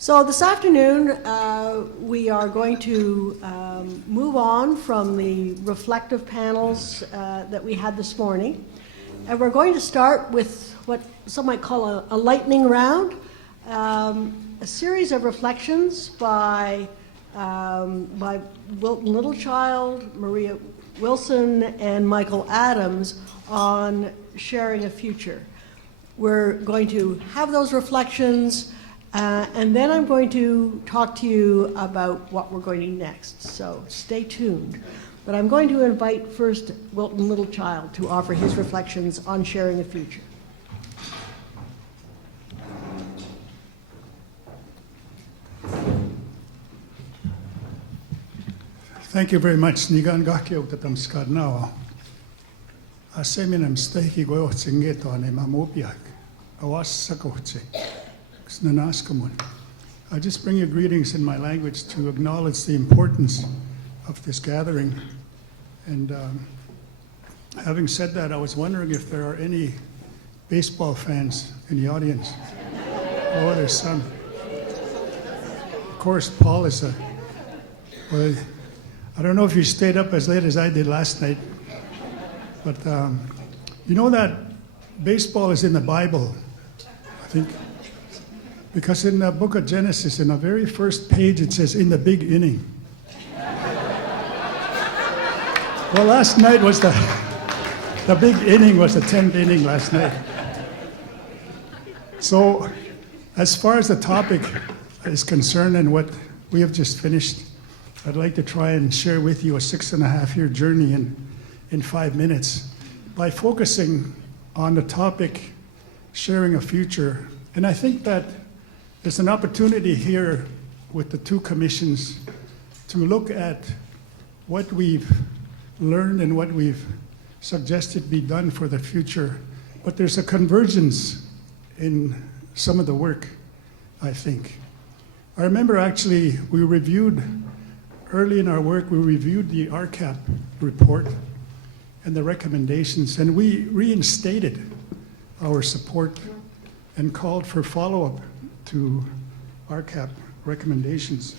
So this afternoon, we are going to move on from the reflective panels that we had this morning. And we're going to start with what some might call a lightning round, a series of reflections by Wilton Littlechild, Maria Wilson, and Michael Adams on sharing a future. We're going to have those reflections, and then I'm going to talk to you about what we're going to do next. So stay tuned. But I'm going to invite first Wilton Littlechild to offer his reflections on sharing a future. Thank you very much. Nigan gakio tatam skadnao. Aseminam steki go tsingeto ne mamopiak. Awas sakoche. Snanaskamun. I just bring you greetings in my language to acknowledge the importance of this gathering. And having said that, I was wondering if there are any baseball fans in the audience. Oh, there's some. Of course, Paul is a. Well, I don't know if you stayed up as late as I did last night, but you know that baseball is in the Bible, I think, because in the book of Genesis, in the very first page, it says, in the big inning. Well, last night was the big inning was the 10th inning last night. So as far as the topic is concerned and what we have just finished, I'd like to try and share with you a 6.5-year journey in 5 minutes by focusing on the topic, sharing a future. And I think that there's an opportunity here with the two commissions to look at what we've learned and what we've suggested be done for the future. But there's a convergence in some of the work, I think. I remember actually we reviewed, early in our work, we reviewed the RCAP report and the recommendations, and we reinstated our support and called for follow-up to RCAP recommendations.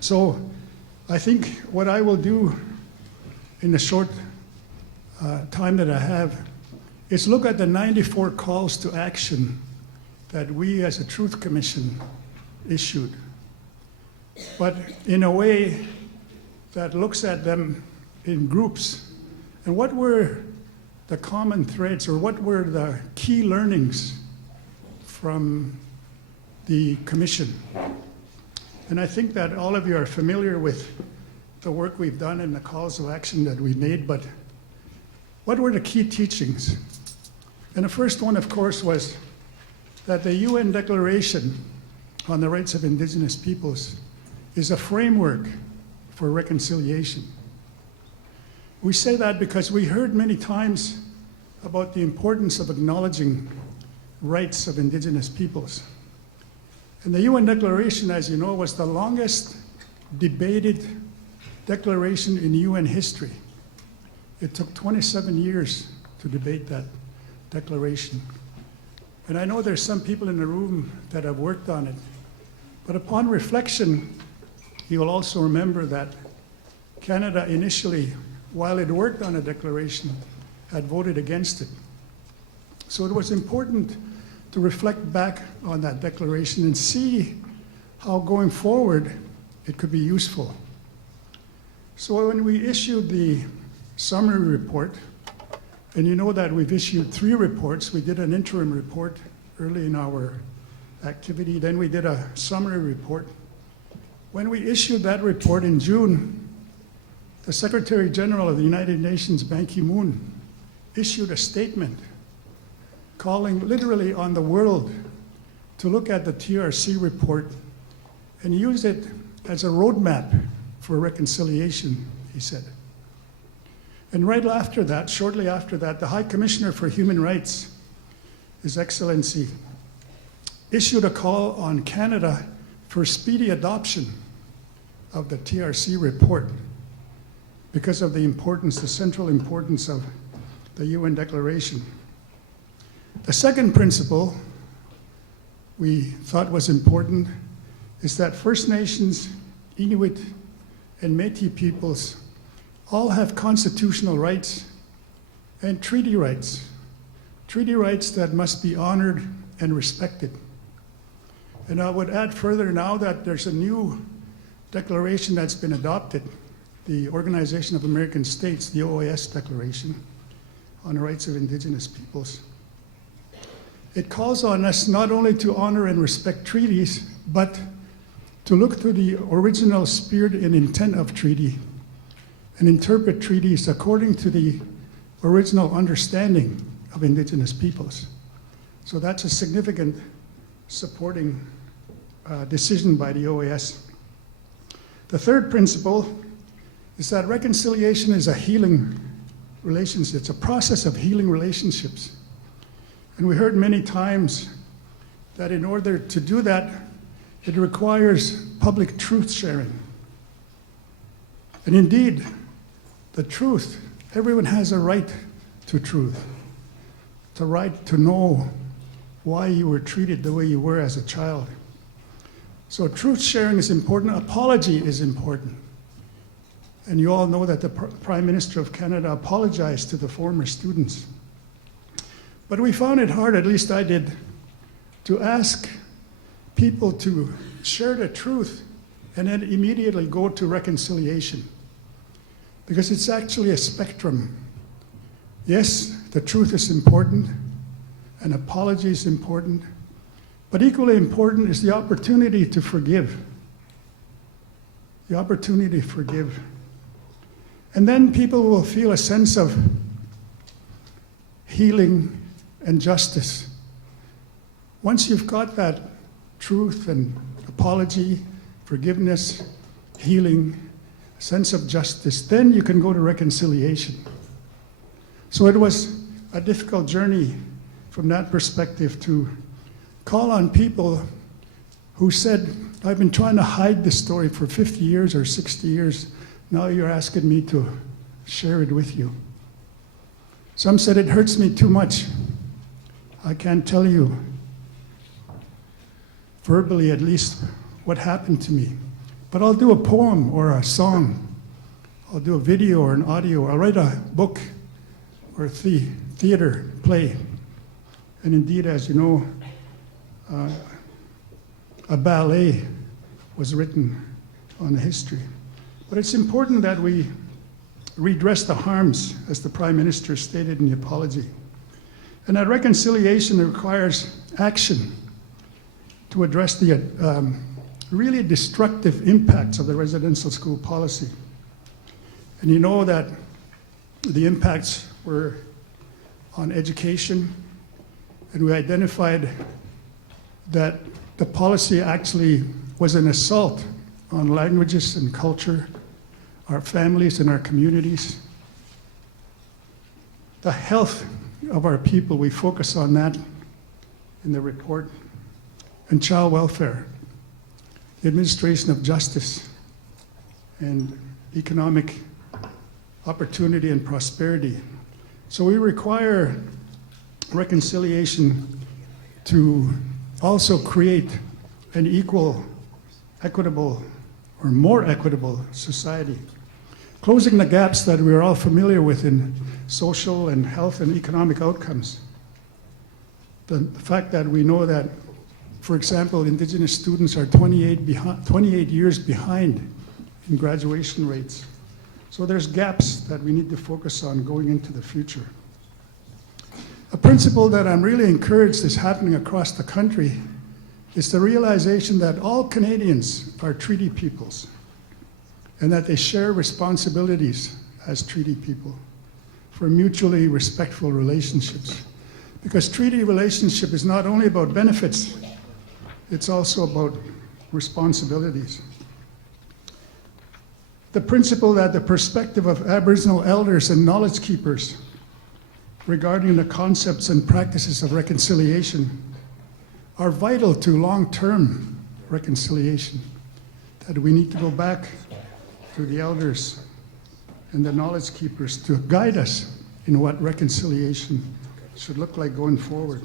So I think what I will do in the short time that I have is look at the 94 calls to action that we as a Truth Commission issued, but in a way that looks at them in groups. And what were the common threads, or what were the key learnings from the Commission? And I think that all of you are familiar with the work we've done and the calls of action that we made, but what were the key teachings? And the first one, of course, was that the UN Declaration on the Rights of Indigenous Peoples is a framework for reconciliation. We say that because we heard many times about the importance of acknowledging rights of Indigenous peoples. And the UN Declaration, as you know, was the longest debated declaration in UN history. It took 27 years to debate that declaration. And I know there's some people in the room that have worked on it, but upon reflection, you will also remember that Canada initially, while it worked on a declaration, had voted against it. So it was important to reflect back on that declaration and see how going forward it could be useful. So when we issued the summary report, and you know that we've issued 3 reports. We did an interim report early in our activity, then we did a summary report. When we issued that report in June, the Secretary General of the United Nations, Ban Ki-moon, issued a statement calling literally on the world to look at the TRC report and use it as a roadmap for reconciliation, he said. And right after that, shortly after that, the High Commissioner for Human Rights, His Excellency, issued a call on Canada for speedy adoption of the TRC report because of the importance, the central importance of the UN Declaration. The second principle we thought was important is that First Nations, Inuit, and Métis peoples all have constitutional rights and treaty rights that must be honored and respected. And I would add further now that there's a new declaration that's been adopted, the Organization of American States, the OAS Declaration on the Rights of Indigenous Peoples. It calls on us not only to honor and respect treaties, but to look to the original spirit and intent of treaty and interpret treaties according to the original understanding of Indigenous peoples. So that's a significant supporting decision by the OAS. The third principle is that reconciliation is a healing relationship. It's a process of healing relationships. And we heard many times that in order to do that, it requires public truth sharing. And indeed, the truth, everyone has a right to truth, the right to know why you were treated the way you were as a child. So truth sharing is important, apology is important. And you all know that the Prime Minister of Canada apologized to the former students. But we found it hard, at least I did, to ask people to share the truth and then immediately go to reconciliation. Because it's actually a spectrum. Yes, the truth is important, an apology is important, but equally important is the opportunity to forgive. The opportunity to forgive. And then people will feel a sense of healing and justice. Once you've got that truth and apology, forgiveness, healing, sense of justice, then you can go to reconciliation. So it was a difficult journey from that perspective to call on people who said, I've been trying to hide this story for 50 years or 60 years. Now you're asking me to share it with you. Some said, it hurts me too much. I can't tell you verbally at least what happened to me. But I'll do a poem or a song. I'll do a video or an audio. I'll write a book or a theater play. And indeed, as you know, a ballet was written on the history. But it's important that we redress the harms, as the Prime Minister stated in the apology. And that reconciliation requires action to address the really destructive impacts of the residential school policy. And you know that the impacts were on education, and we identified that the policy actually was an assault on languages and culture, our families and our communities. The health of our people, we focus on that in the report, and child welfare, the administration of justice, and economic opportunity and prosperity. So we require reconciliation to also create an equal, equitable, or more equitable society, closing the gaps that we're all familiar with in social and health and economic outcomes. The fact that we know that, for example, Indigenous students are 28 years behind in graduation rates. So there's gaps that we need to focus on going into the future. A principle that I'm really encouraged is happening across the country is the realization that all Canadians are treaty peoples and that they share responsibilities as treaty people for mutually respectful relationships. Because treaty relationship is not only about benefits, it's also about responsibilities. The principle that the perspective of Aboriginal elders and knowledge keepers regarding the concepts and practices of reconciliation are vital to long-term reconciliation, that we need to go back to the elders and the knowledge keepers to guide us in what reconciliation should look like going forward.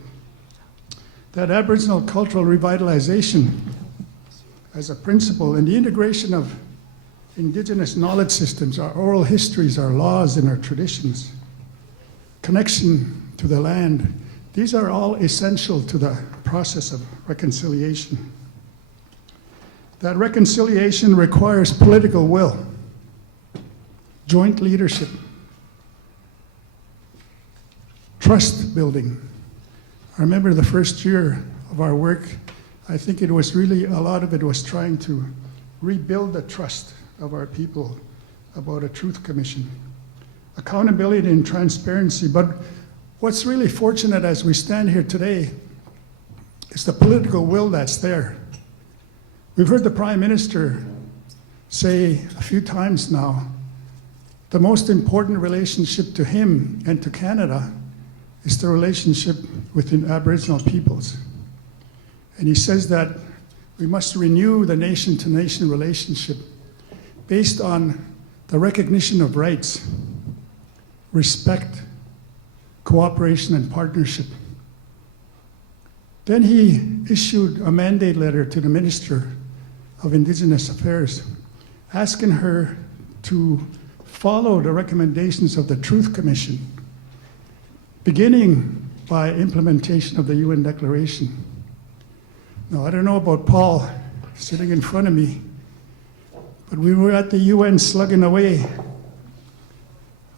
That Aboriginal cultural revitalization as a principle, and the integration of Indigenous knowledge systems, our oral histories, our laws, and our traditions, connection to the land, these are all essential to the process of reconciliation. That reconciliation requires political will, joint leadership, trust building. I remember the first year of our work, I think it was really, a lot of it was trying to rebuild the trust of our people about a truth commission. Accountability and transparency, but what's really fortunate as we stand here today is the political will that's there. We've heard the Prime Minister say a few times now, the most important relationship to him and to Canada is the relationship with the Aboriginal peoples. And he says that we must renew the nation-to-nation relationship based on the recognition of rights, respect, cooperation, and partnership. Then he issued a mandate letter to the Minister of Indigenous Affairs, asking her to follow the recommendations of the Truth Commission, beginning by implementation of the UN Declaration. Now, I don't know about Paul sitting in front of me, but we were at the UN slugging away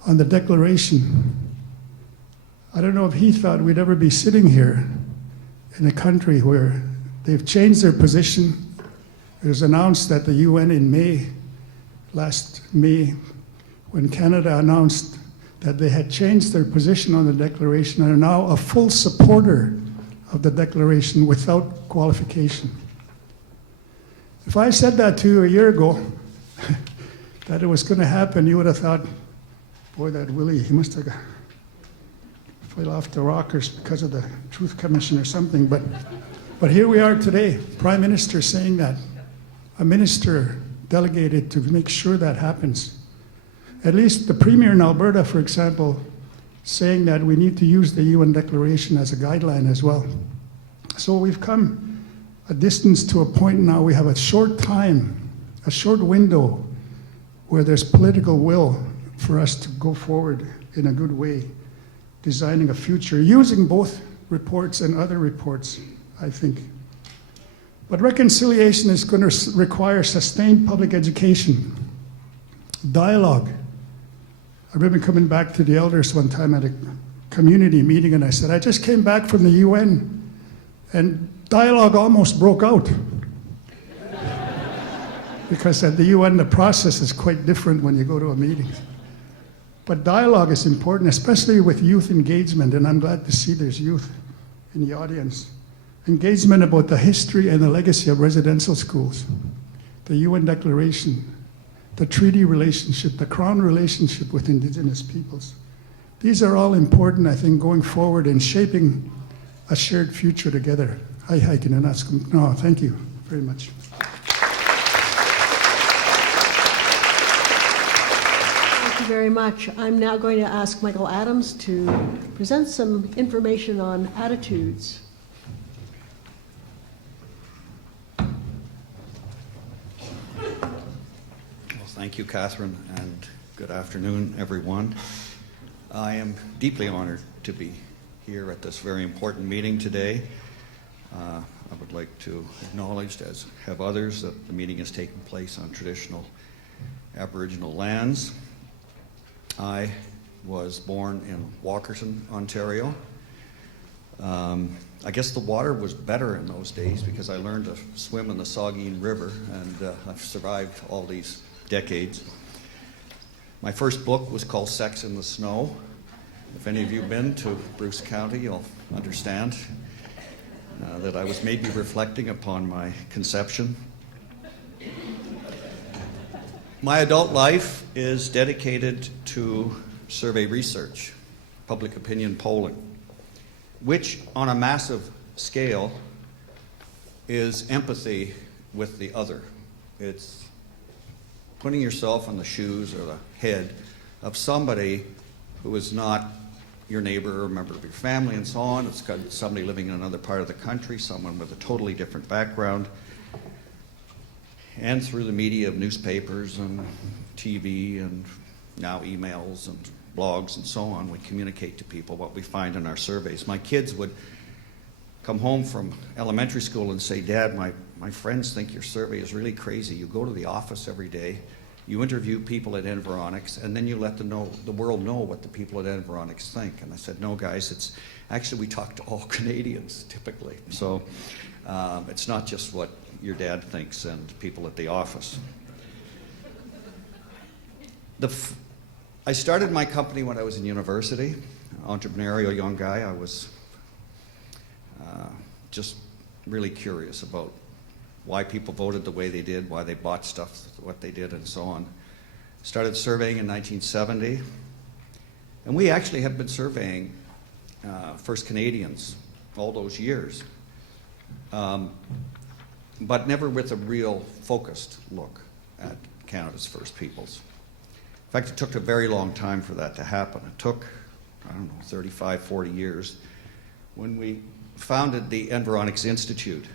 on the Declaration. I don't know if he thought we'd ever be sitting here in a country where they've changed their position. It was announced at the UN in May, last May, when Canada announced that they had changed their position on the Declaration and are now a full supporter of the Declaration without qualification. If I said that to you a year ago, that it was going to happen, you would have thought, boy, that Willie, he must have fell off the rockers because of the Truth Commission or something. But here we are today, Prime Minister saying that, a minister delegated to make sure that happens. At least the Premier in Alberta, for example, saying that we need to use the UN Declaration as a guideline as well. So we've come a distance to a point now, we have a short time, a short window where there's political will for us to go forward in a good way, designing a future, using both reports and other reports, I think. But reconciliation is going to require sustained public education, dialogue. I remember coming back to the elders one time at a community meeting, and I said, I just came back from the UN, and dialogue almost broke out. Because at the UN, the process is quite different when you go to a meeting. But dialogue is important, especially with youth engagement, and I'm glad to see there's youth in the audience. Engagement about the history and the legacy of residential schools, the UN Declaration, the treaty relationship, the Crown relationship with Indigenous peoples. These are all important, I think, going forward in shaping a shared future together. No, thank you very much. Thank you very much. I'm now going to ask Michael Adams to present some information on attitudes. Thank you, Catherine, and good afternoon, everyone. I am deeply honored to be here at this very important meeting today. I would like to acknowledge, as have others, that the meeting is taking place on traditional Aboriginal lands. I was born in Walkerton, Ontario. I guess the water was better in those days because I learned to swim in the Saugeen River, and I've survived all these decades. My first book was called Sex in the Snow. If any of you have been to Bruce County, you'll understand that I was maybe reflecting upon my conception. My adult life is dedicated to survey research, public opinion polling, which on a massive scale is empathy with the other. It's putting yourself in the shoes or the head of somebody who is not your neighbor or a member of your family and so on. It's got somebody living in another part of the country, someone with a totally different background. and through the media of newspapers and TV and now emails and blogs and so on, we communicate to people what we find in our surveys. My kids would come home from elementary school and say, "Dad, my friends think your survey is really crazy. You go to the office every day, you interview people at Environics, and then you let the world know what the people at Environics think." And I said, "No, guys, it's actually we talk to all Canadians typically. So it's not just what your dad thinks and people at the office." I started my company when I was in university, entrepreneurial young guy. I was just really curious about why people voted the way they did, why they bought stuff, what they did, and so on. Started surveying in 1970, and we actually had been surveying First Canadians all those years, but never with a real focused look at Canada's First Peoples. In fact, it took a very long time for that to happen. It took, I don't know, 35, 40 years when we founded the Environics Institute.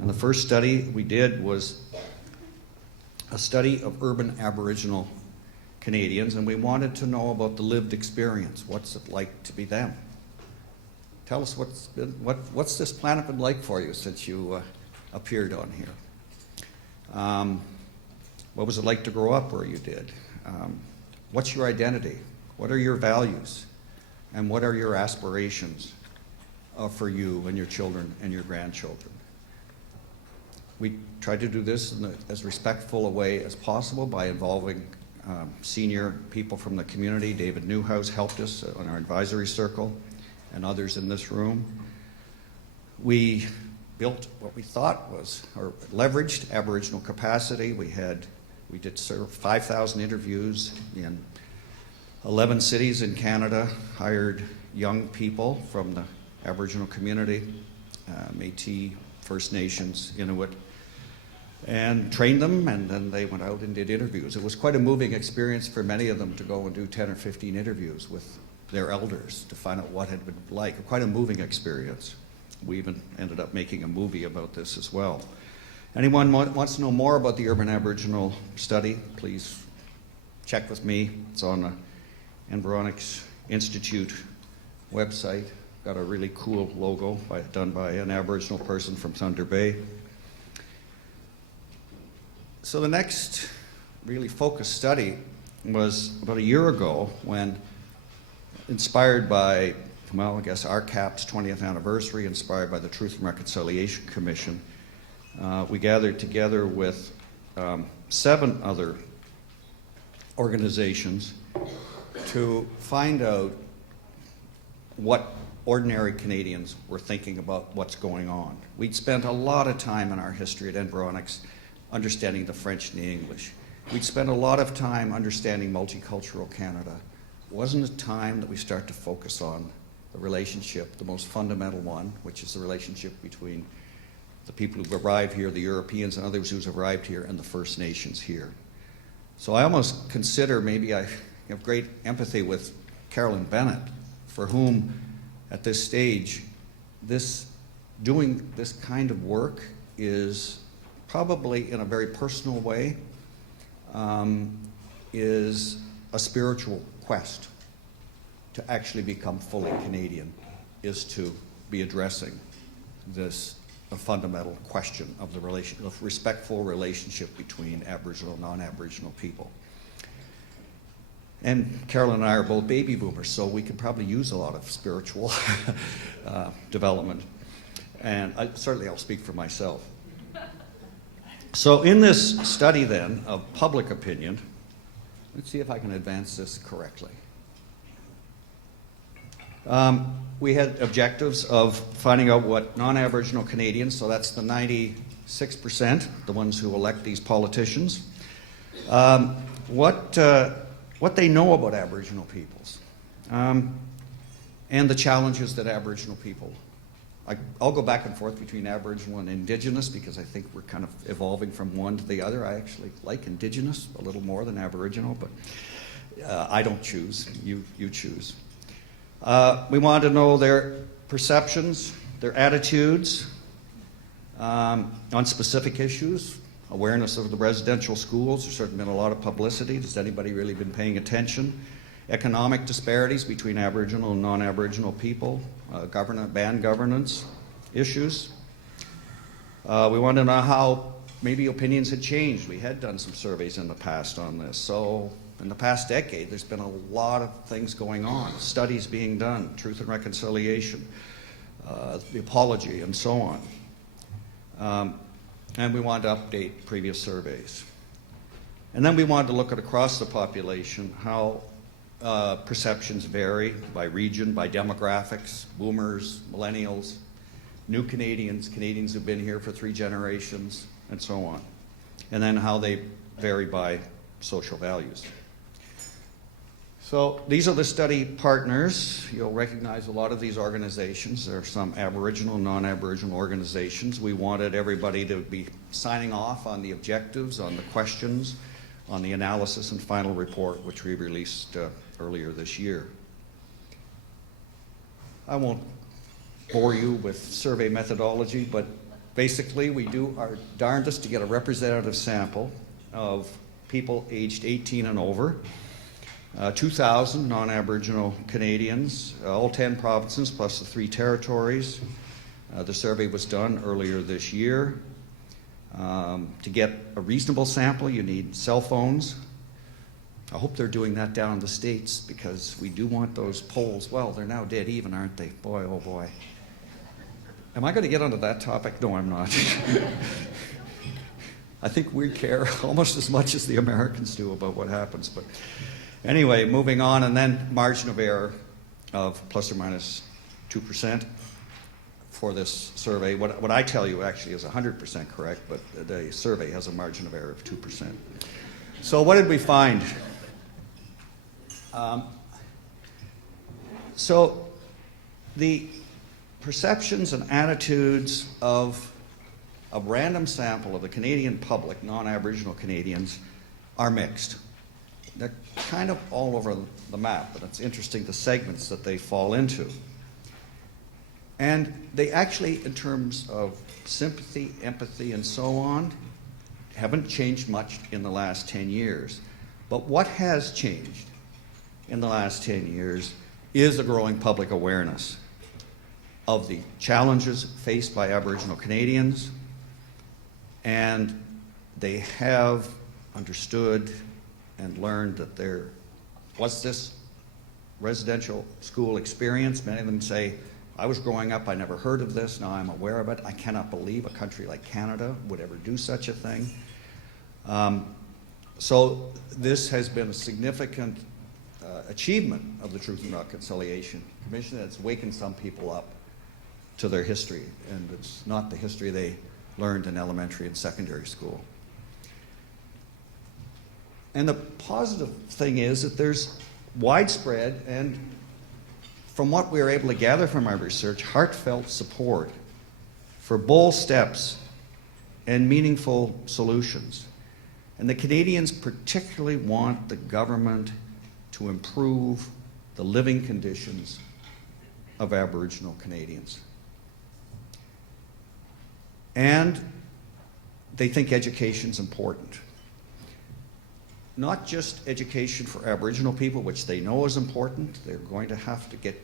And the first study we did was a study of urban Aboriginal Canadians, and we wanted to know about the lived experience. What's it like to be them? Tell us what's this planet been like for you since you appeared on here? What was it like to grow up where you did? What's your identity? What are your values? And what are your aspirations for you and your children and your grandchildren? We tried to do this in as respectful a way as possible by involving senior people from the community. David Newhouse helped us on our advisory circle and others in this room. We built what we thought was, or leveraged Aboriginal capacity. We did sort of 5,000 interviews in 11 cities in Canada, hired young people from the Aboriginal community, Métis, First Nations, Inuit, and trained them, and then they went out and did interviews. It was quite a moving experience for many of them to go and do 10 or 15 interviews with their elders to find out what it had been like. Quite a moving experience. We even ended up making a movie about this as well. Anyone wants to know more about the Urban Aboriginal Study, please check with me. It's on the Environics Institute website. Got a really cool logo done by an Aboriginal person from Thunder Bay. So the next really focused study was about a year ago when, inspired by, well, I guess RCAP's 20th anniversary, inspired by the Truth and Reconciliation Commission, we gathered together with 7 other organizations to find out what ordinary Canadians were thinking about what's going on. We'd spent a lot of time in our history at Environics understanding the French and the English. We'd spent a lot of time understanding multicultural Canada. Wasn't it time that we start to focus on the relationship, the most fundamental one, which is the relationship between the people who've arrived here, the Europeans and others who've arrived here, and the First Nations here? So I almost consider, maybe I have great empathy with Carolyn Bennett, for whom at this stage, doing this kind of work is probably in a very personal way, is a spiritual quest to actually become fully Canadian, is to be addressing this fundamental question of the respectful relationship between Aboriginal and non-Aboriginal people. And Carolyn and I are both baby boomers, so we could probably use a lot of spiritual development. And certainly I'll speak for myself. So in this study then of public opinion, let's see if I can advance this correctly. We had objectives of finding out what non-Aboriginal Canadians, so that's the 96%, the ones who elect these politicians, what they know about Aboriginal peoples, and the challenges that Aboriginal people. I'll go back and forth between Aboriginal and Indigenous because I think we're kind of evolving from one to the other. I actually like Indigenous a little more than Aboriginal, but I don't choose. You choose. We wanted to know their perceptions, their attitudes on specific issues, Awareness of the residential schools. There's certainly been a lot of publicity. Has anybody really been paying attention? Economic disparities between Aboriginal and non-Aboriginal people. Band governance issues. We want to know how maybe opinions had changed. We had done some surveys in the past on this. So in the past decade, there's been a lot of things going on. Studies being done, truth and reconciliation, the apology, and so on. And we wanted to update previous surveys. And then we wanted to look at across the population how perceptions vary by region, by demographics, boomers, millennials, new Canadians, Canadians who've been here for 3 generations, and so on. And then how they vary by social values. So these are the study partners. You'll recognize a lot of these organizations. There are some Aboriginal and non-Aboriginal organizations. We wanted everybody to be signing off on the objectives, on the questions, on the analysis and final report, which we released earlier this year. I won't bore you with survey methodology, but basically we do our darndest to get a representative sample of people aged 18 and over. 2,000 non-Aboriginal Canadians, all 10 provinces plus the 3 territories. The survey was done earlier this year. To get a reasonable sample, you need cell phones. I hope they're doing that down in the States, because we do want those polls. Well, they're now dead even, aren't they? Boy, oh boy. Am I going to get onto that topic? No, I'm not. I think we care almost as much as the Americans do about what happens. But anyway, moving on, and then margin of error of plus or minus 2% for this survey. What I tell you actually is 100% correct, but the survey has a margin of error of 2%. So what did we find? So the perceptions and attitudes of a random sample of the Canadian public, non-Aboriginal Canadians, are mixed. They're kind of all over the map, but it's interesting the segments that they fall into. And they actually, in terms of sympathy, empathy, and so on, haven't changed much in the last 10 years. But what has changed in the last 10 years is a growing public awareness of the challenges faced by Aboriginal Canadians, and they have understood and learned that there was this residential school experience. Many of them say, I was growing up, I never heard of this, now I'm aware of it. I cannot believe a country like Canada would ever do such a thing. So this has been a significant achievement of the Truth and Reconciliation Commission that's wakened some people up to their history, and it's not the history they learned in elementary and secondary school. And the positive thing is that there's widespread, and from what we were able to gather from our research, heartfelt support for bold steps and meaningful solutions. And the Canadians particularly want the government to improve the living conditions of Aboriginal Canadians. And they think education's important. Not just education for Aboriginal people, which they know is important. They're going to have to get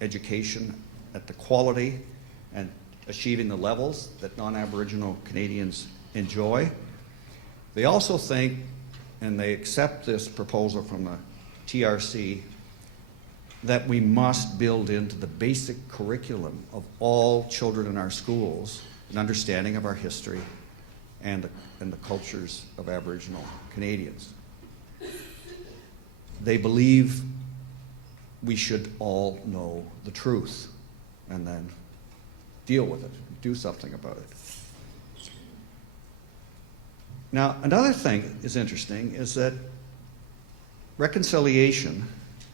education at the quality and achieving the levels that non-Aboriginal Canadians enjoy. They also think, and they accept this proposal from the TRC, that we must build into the basic curriculum of all children in our schools an understanding of our history and the cultures of Aboriginal Canadians. They believe we should all know the truth and then deal with it, do something about it. Now, another thing is interesting is that reconciliation,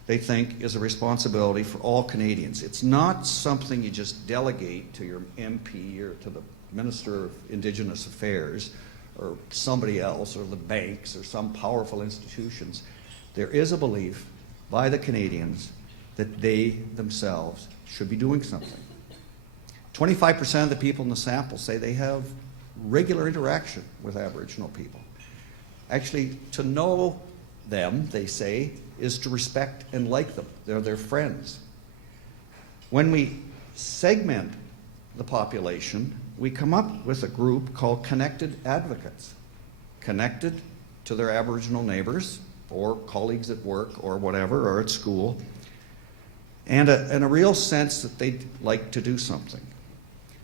they think, is a responsibility for all Canadians. It's not something you just delegate to your MP or to the Minister of Indigenous Affairs or somebody else or the banks or some powerful institutions. There is a belief by the Canadians that they themselves should be doing something. 25% of the people in the sample say they have regular interaction with Aboriginal people. Actually, to know them, they say, is to respect and like them. They're their friends. When we segment the population, we come up with a group called connected advocates, connected to their Aboriginal neighbors or colleagues at work or whatever, or at school, and a real sense that they'd like to do something.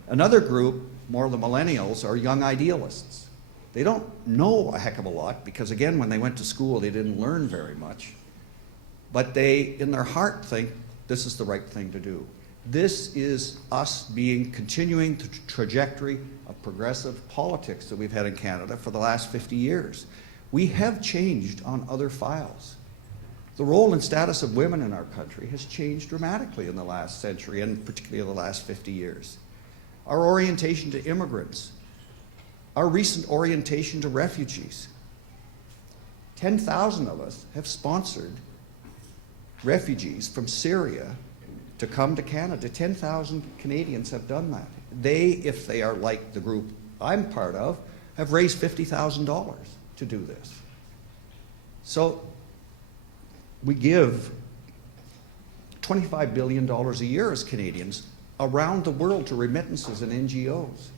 Another group, more the millennials, are young idealists. They don't know a heck of a lot because, again, when they went to school, they didn't learn very much. But they, in their heart, think this is the right thing to do. This is us continuing the trajectory of progressive politics that we've had in Canada for the last 50 years. We have changed on other files. The role and status of women in our country has changed dramatically in the last century, and particularly in the last 50 years. Our orientation to immigrants, our recent orientation to refugees. 10,000 of us have sponsored refugees from Syria to come to Canada. 10,000 Canadians have done that. They, if they are like the group I'm part of, have raised $50,000 to do this. So we give $25 billion a year as Canadians around the world to remittances and NGOs.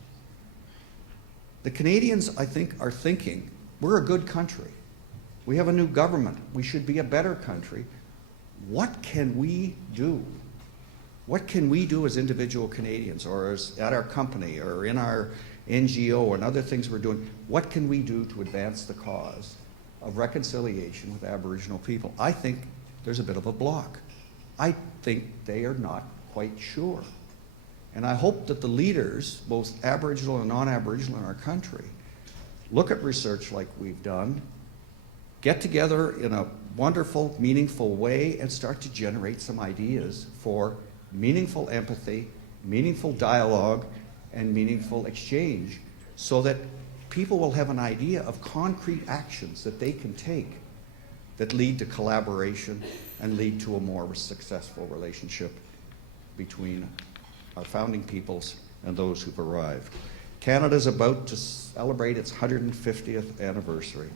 The Canadians, I think, are thinking, we're a good country. We have a new government. We should be a better country. What can we do? What can we do as individual Canadians, or as at our company, or in our NGO, and other things we're doing? What can we do to advance the cause of reconciliation with Aboriginal people? I think there's a bit of a block. I think they are not quite sure. And I hope that the leaders, both Aboriginal and non-Aboriginal in our country, look at research like we've done, get together in a wonderful, meaningful way, and start to generate some ideas for meaningful empathy, meaningful dialogue, and meaningful exchange, so that people will have an idea of concrete actions that they can take that lead to collaboration and lead to a more successful relationship between our founding peoples and those who've arrived. Canada's about to celebrate its 150th anniversary.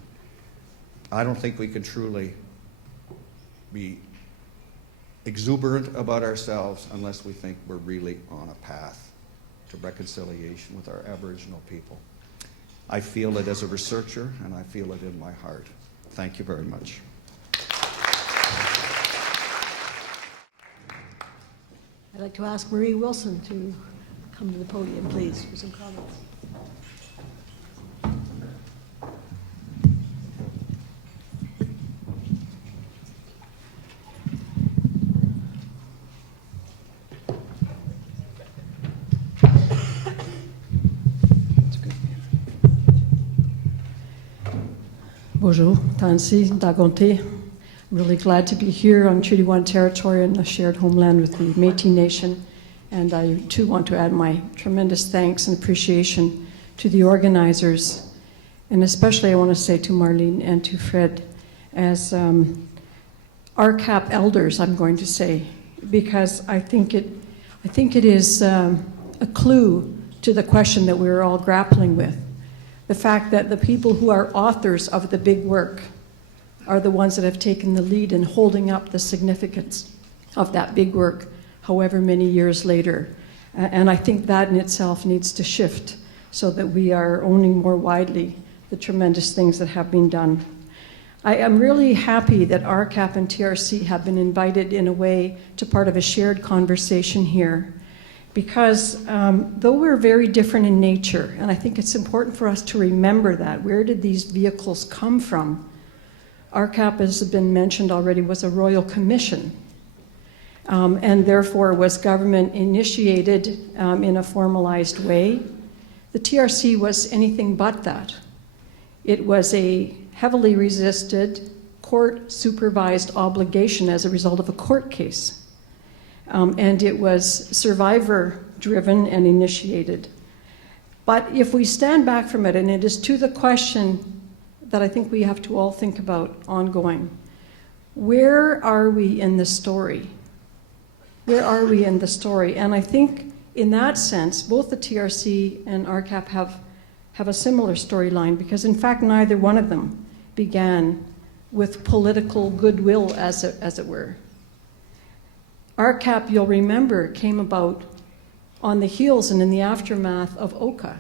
I don't think we can truly be exuberant about ourselves unless we think we're really on a path to reconciliation with our Aboriginal people. I feel it as a researcher, and I feel it in my heart. Thank you very much. I'd like to ask Marie Wilson to come to the podium, please, for some comments. Bonjour, Tansi, Dagonte. I'm really glad to be here on Treaty 1 territory and the shared homeland with the Métis Nation. And I too want to add my tremendous thanks and appreciation to the organizers. And especially I want to say to Marlene and to Fred, as RCAP elders, I'm going to say, because I think it is a clue to the question that we're all grappling with. The fact that the people who are authors of the big work are the ones that have taken the lead in holding up the significance of that big work, however many years later. And I think that in itself needs to shift so that we are owning more widely the tremendous things that have been done. I am really happy that RCAP and TRC have been invited in a way to part of a shared conversation here. Because though we're very different in nature, and I think it's important for us to remember that, where did these vehicles come from? RCAP, as has been mentioned already, was a royal commission, and therefore was government initiated in a formalized way. The TRC was anything but that. It was a heavily resisted, court-supervised obligation as a result of a court case. And it was survivor-driven and initiated. But if we stand back from it, and it is to the question that I think we have to all think about ongoing, where are we in the story? Where are we in the story? And I think in that sense, both the TRC and RCAP have have a similar storyline, because in fact neither one of them began with political goodwill, as it were. RCAP, you'll remember, came about on the heels and in the aftermath of Oka,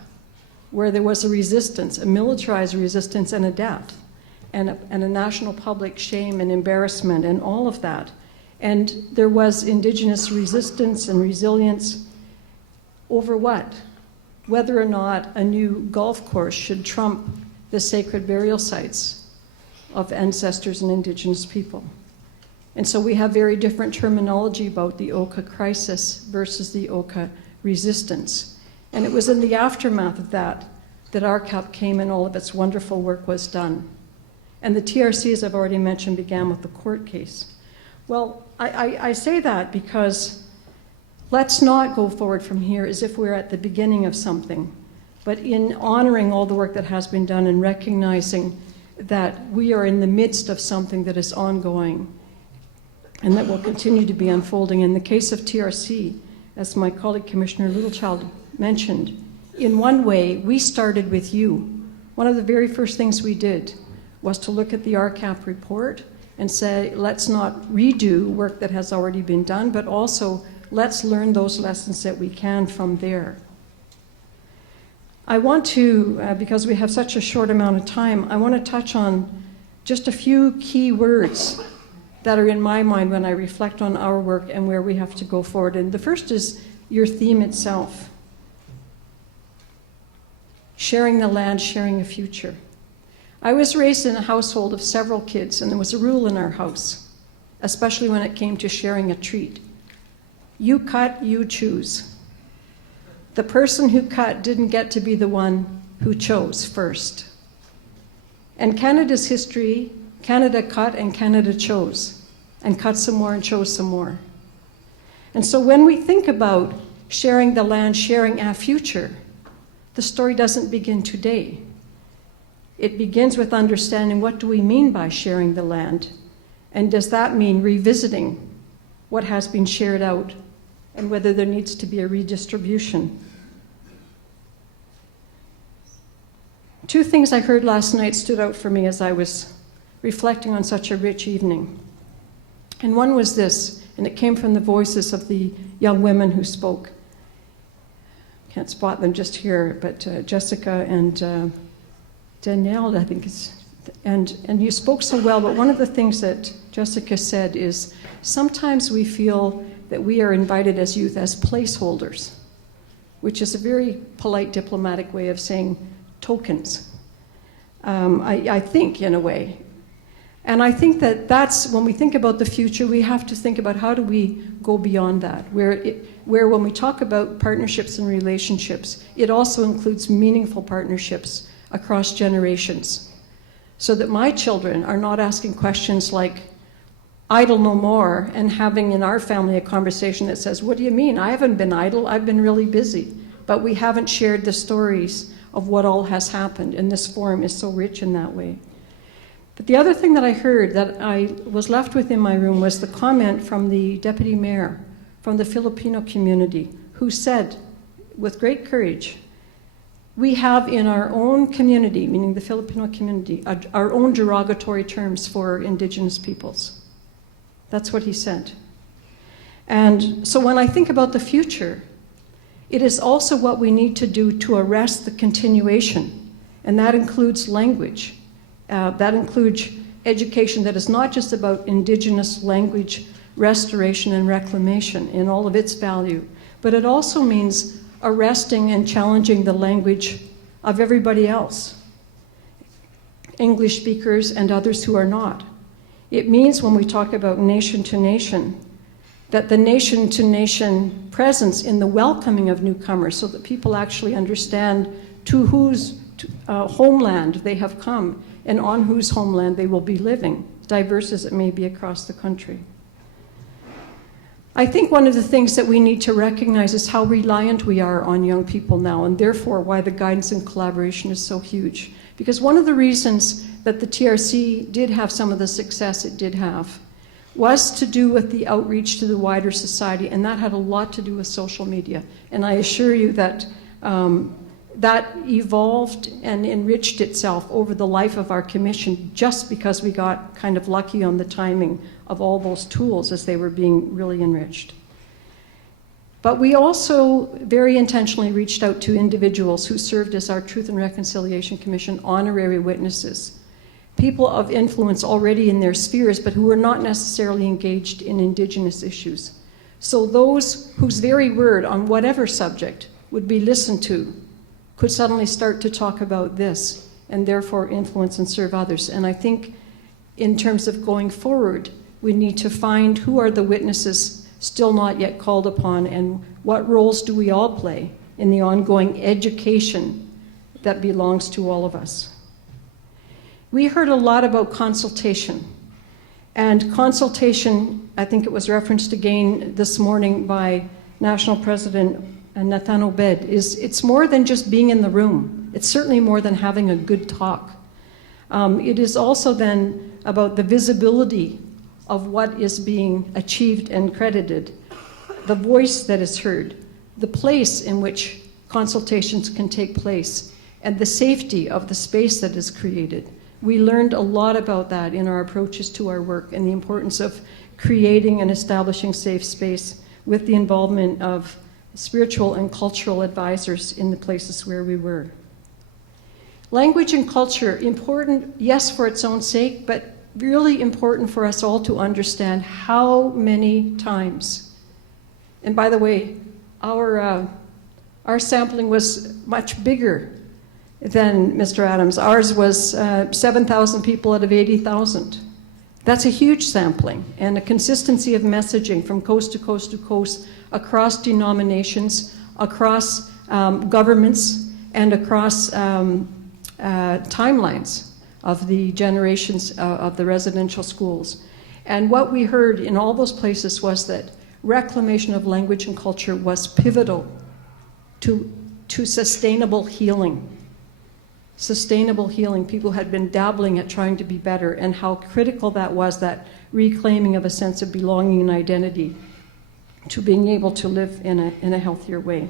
where there was a resistance, a militarized resistance and a death, and a national public shame and embarrassment and all of that. And there was Indigenous resistance and resilience over what? Whether or not a new golf course should trump the sacred burial sites of ancestors and Indigenous people. And so we have very different terminology about the Oka crisis versus the Oka resistance. And it was in the aftermath of that RCAP came and all of its wonderful work was done. And the TRC, as I've already mentioned, began with the court case. Well, I say that because let's not go forward from here as if we're at the beginning of something, but in honoring all the work that has been done and recognizing that we are in the midst of something that is ongoing and that will continue to be unfolding. In the case of TRC, as my colleague Commissioner Littlechild mentioned, in one way, we started with you. One of the very first things we did was to look at the RCAP report and say, let's not redo work that has already been done, but also let's learn those lessons that we can from there. I want to, because we have such a short amount of time, I want to touch on just a few key words that are in my mind when I reflect on our work and where we have to go forward. And the first is your theme itself. Sharing the land, sharing a future. I was raised in a household of several kids, and there was a rule in our house, especially when it came to sharing a treat. You cut, you choose. The person who cut didn't get to be the one who chose first. And Canada's history, Canada cut and Canada chose, and cut some more and chose some more. And so when we think about sharing the land, sharing our future, the story doesn't begin today. It begins with understanding, what do we mean by sharing the land? And does that mean revisiting what has been shared out and whether there needs to be a redistribution? Two things I heard last night stood out for me as I was reflecting on such a rich evening. And one was this, and it came from the voices of the young women who spoke. Can't spot them just here, but Jessica and Danielle, I think it's, and you spoke so well, but one of the things that Jessica said is, sometimes we feel that we are invited as youth as placeholders, which is a very polite diplomatic way of saying tokens, I think, in a way. And I think that that's, when we think about the future, we have to think about how do we go beyond that, where when we talk about partnerships and relationships, it also includes meaningful partnerships across generations, so that my children are not asking questions like, idle no more, and having in our family a conversation that says, what do you mean? I haven't been idle, I've been really busy. But we haven't shared the stories of what all has happened, and this forum is so rich in that way. But the other thing that I heard that I was left with in my room was the comment from the deputy mayor from the Filipino community, who said, with great courage, we have in our own community, meaning the Filipino community, our own derogatory terms for Indigenous peoples. That's what he said. And so when I think about the future, it is also what we need to do to arrest the continuation. And that includes language. That includes education that is not just about Indigenous language restoration and reclamation in all of its value, but it also means arresting and challenging the language of everybody else, English speakers and others who are not. It means, when we talk about nation to nation, that the nation to nation presence in the welcoming of newcomers, so that people actually understand to whose homeland they have come and on whose homeland they will be living, diverse as it may be across the country. I think one of the things that we need to recognize is how reliant we are on young people now, and therefore why the guidance and collaboration is so huge. Because one of the reasons that the TRC did have some of the success it did have was to do with the outreach to the wider society, and that had a lot to do with social media. And I assure you that that evolved and enriched itself over the life of our commission just because we got kind of lucky on the timing of all those tools as they were being really enriched. But we also very intentionally reached out to individuals who served as our Truth and Reconciliation Commission honorary witnesses, people of influence already in their spheres, but who were not necessarily engaged in Indigenous issues. So those whose very word on whatever subject would be listened to could suddenly start to talk about this and therefore influence and serve others. And I think in terms of going forward, we need to find who are the witnesses still not yet called upon, and what roles do we all play in the ongoing education that belongs to all of us. We heard a lot about consultation. And consultation, I think it was referenced again this morning by National President Nathan Obed, it's more than just being in the room. It's certainly more than having a good talk. It is also then about the visibility of what is being achieved and credited, the voice that is heard, the place in which consultations can take place, and the safety of the space that is created. We learned a lot about that in our approaches to our work and the importance of creating and establishing safe space with the involvement of spiritual and cultural advisors in the places where we were. Language and culture, important, yes, for its own sake, but really important for us all to understand how many times. And by the way, our sampling was much bigger than Mr. Adams. Ours was 7,000 people out of 80,000. That's a huge sampling, and a consistency of messaging from coast to coast to coast, across denominations, across governments, and across timelines of the generations of the residential schools. And what we heard in all those places was that reclamation of language and culture was pivotal to sustainable healing. Sustainable healing. People had been dabbling at trying to be better, and how critical that was, that reclaiming of a sense of belonging and identity to being able to live in a healthier way.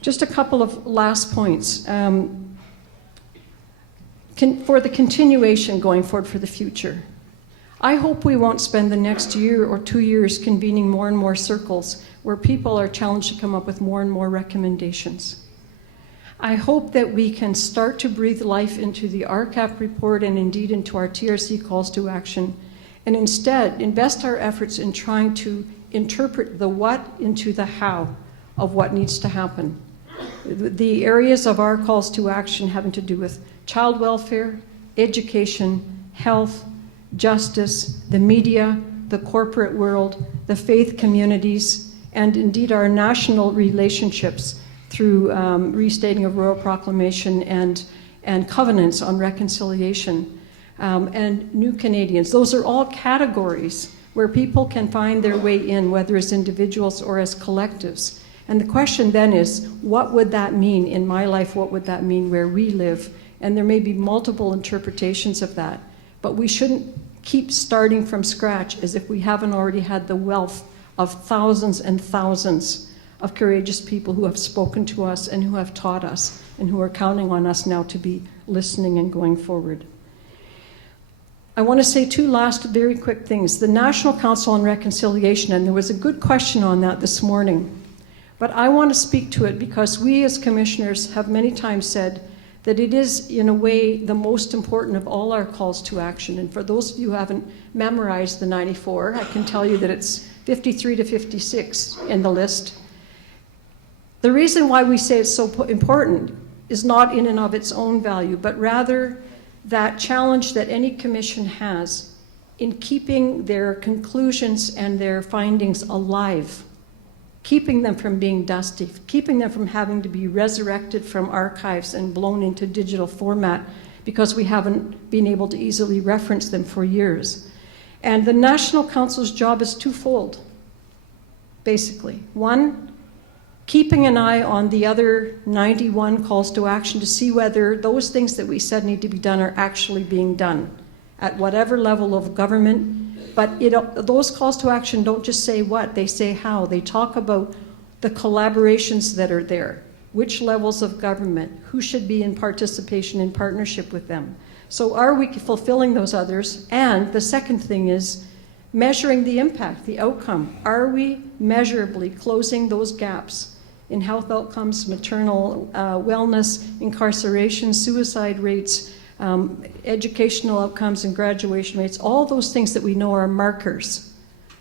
Just a couple of last points. For the continuation going forward for the future, I hope we won't spend the next year or 2 years convening more and more circles where people are challenged to come up with more and more recommendations. I hope that we can start to breathe life into the RCAP report and indeed into our TRC calls to action, and instead invest our efforts in trying to interpret the what into the how of what needs to happen. The areas of our calls to action having to do with child welfare, education, health, justice, the media, the corporate world, the faith communities, and indeed our national relationships through restating of Royal Proclamation and covenants on reconciliation, and New Canadians. Those are all categories where people can find their way in, whether as individuals or as collectives. And the question then is, what would that mean in my life? What would that mean where we live? And there may be multiple interpretations of that, but we shouldn't keep starting from scratch as if we haven't already had the wealth of thousands and thousands of courageous people who have spoken to us and who have taught us and who are counting on us now to be listening and going forward. I want to say two last very quick things. The National Council on Reconciliation, and there was a good question on that this morning, but I want to speak to it because we as commissioners have many times said that it is, in a way, the most important of all our calls to action. And for those of you who haven't memorized the 94, I can tell you that it's 53 to 56 in the list. The reason why we say it's so important is not in and of its own value, but rather that challenge that any commission has in keeping their conclusions and their findings alive, keeping them from being dusty, keeping them from having to be resurrected from archives and blown into digital format because we haven't been able to easily reference them for years. And the National Council's job is twofold, basically. One, keeping an eye on the other 91 calls to action to see whether those things that we said need to be done are actually being done at whatever level of government. But those calls to action don't just say what, they say how. They talk about the collaborations that are there. which levels of government, who should be in participation in partnership with them. So are we fulfilling those others? And the second thing is measuring the impact, the outcome. Are we measurably closing those gaps in health outcomes, maternal wellness, incarceration, suicide rates, educational outcomes and graduation rates, all those things that we know are markers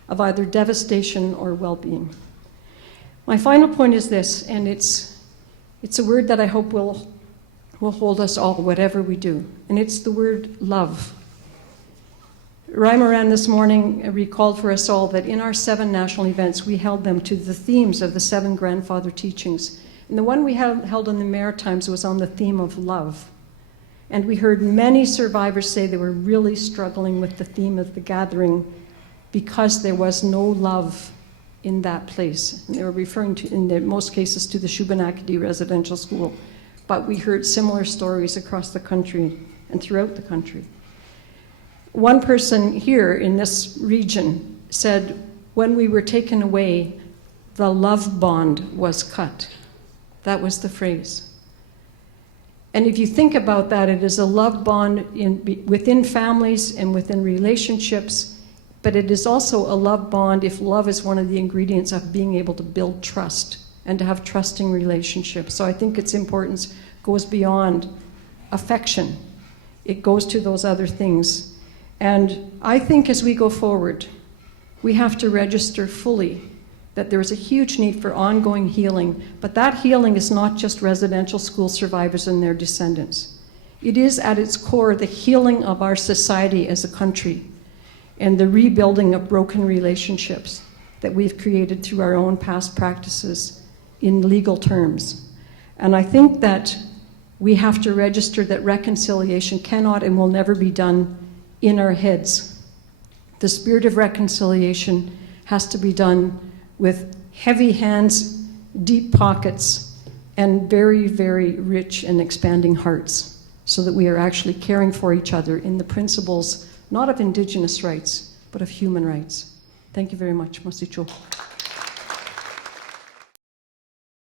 of either devastation or well-being. My final point is this, and it's a word that I hope will hold us all, whatever we do, and it's the word love. Rai Moran this morning recalled for us all that in our 7 national events, we held them to the themes of the 7 grandfather teachings. And the one we held in the Maritimes was on the theme of love. And we heard many survivors say they were really struggling with the theme of the gathering because there was no love in that place. And they were referring to, in most cases, to the Shubenacadie residential school. But we heard similar stories across the country and throughout the country. One person here in this region said, when we were taken away, the love bond was cut. That was the phrase. And if you think about that, it is a love bond within families and within relationships, but it is also a love bond if love is one of the ingredients of being able to build trust and to have trusting relationships. So I think its importance goes beyond affection. It goes to those other things. And I think as we go forward, we have to register fully that there is a huge need for ongoing healing, but that healing is not just residential school survivors and their descendants. It is at its core the healing of our society as a country and the rebuilding of broken relationships that we've created through our own past practices in legal terms. And I think that we have to register that reconciliation cannot and will never be done in our heads. The spirit of reconciliation has to be done with heavy hands, deep pockets, and very, very rich and expanding hearts, so that we are actually caring for each other in the principles, not of Indigenous rights, but of human rights. Thank you very much. Masicho.